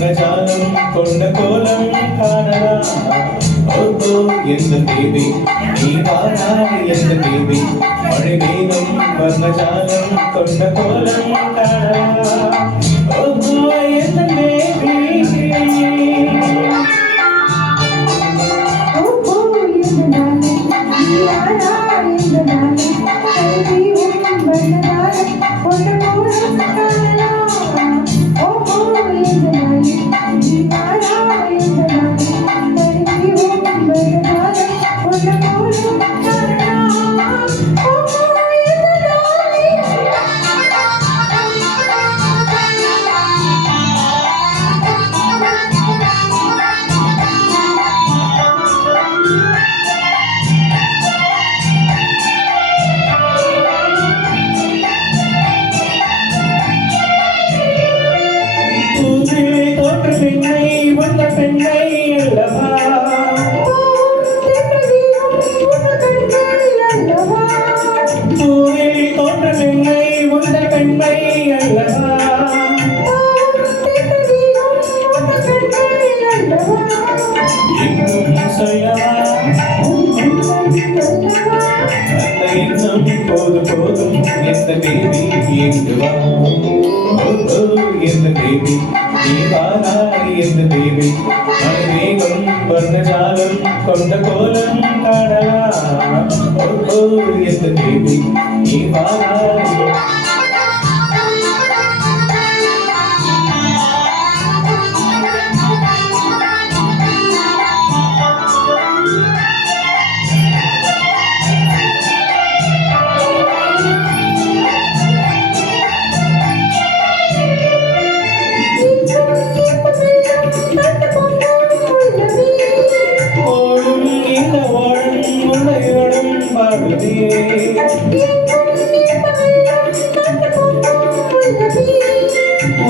வர்ணஜாலம் கொண்ட கோலம் காணலாம். ஓஹோ எந்த தேவி நீ வாராய் எந்த தேவி, மழை மேகம் வர்ணஜாலம் கொண்ட கோலம் காணலாம். ஓஹோ எந்த தேவி பெண்ணை வந்த பெண்ணை அல்லவா, பூவில் தோன்ற பெண்ணை வந்த பெண்ணை அல்லவா, இன்னும் சொல்லவா அந்த இன்னும் போது போதும் எந்த தேவி எங்கு வா. எந்த தேவி நீ வாராய் எந்த தேவி, மழை மேகம் வர்ணஜாலம் கொண்ட கோலம் காணலாம். ஓஹோ எந்த தேவி நீ வாராய்.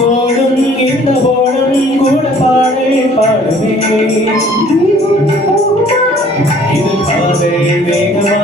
ஓடும் இந்த ஓடம் கூட பாடல் பாடுவே, இது காதல் வேகமா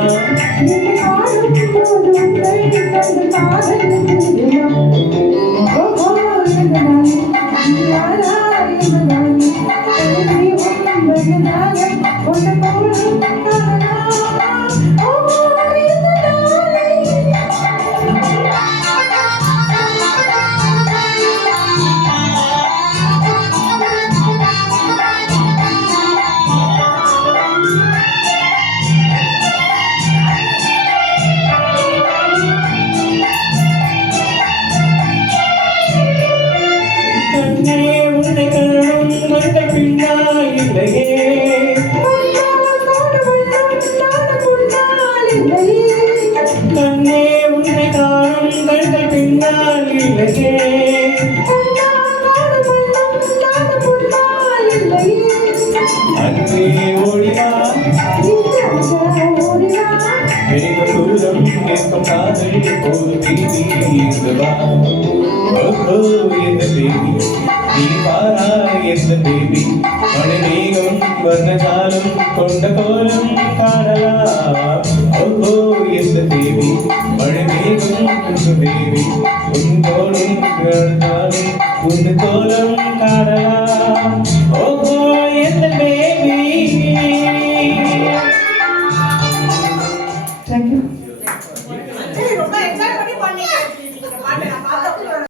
கண்ணே உன்னை காணும் கண்கள் பின்னால் இல்லையே, அன்பே ஓடிவா வேக துருதம் கேட்கும் காதல் ஒரு தீவி இங்குவா. ஓஹோ எந்த தேவி நீ வாராய் எந்த தேவி, மழை மேகம் வர்ணஜாலம் கொண்ட கோலம் காணலாம். ஓஹோ எந்த தேவி மழை மேகம் தேவி, உன் கோலம் காணலாம் உன் கோலம் காணலாம். ஓஹோ எந்த தேவி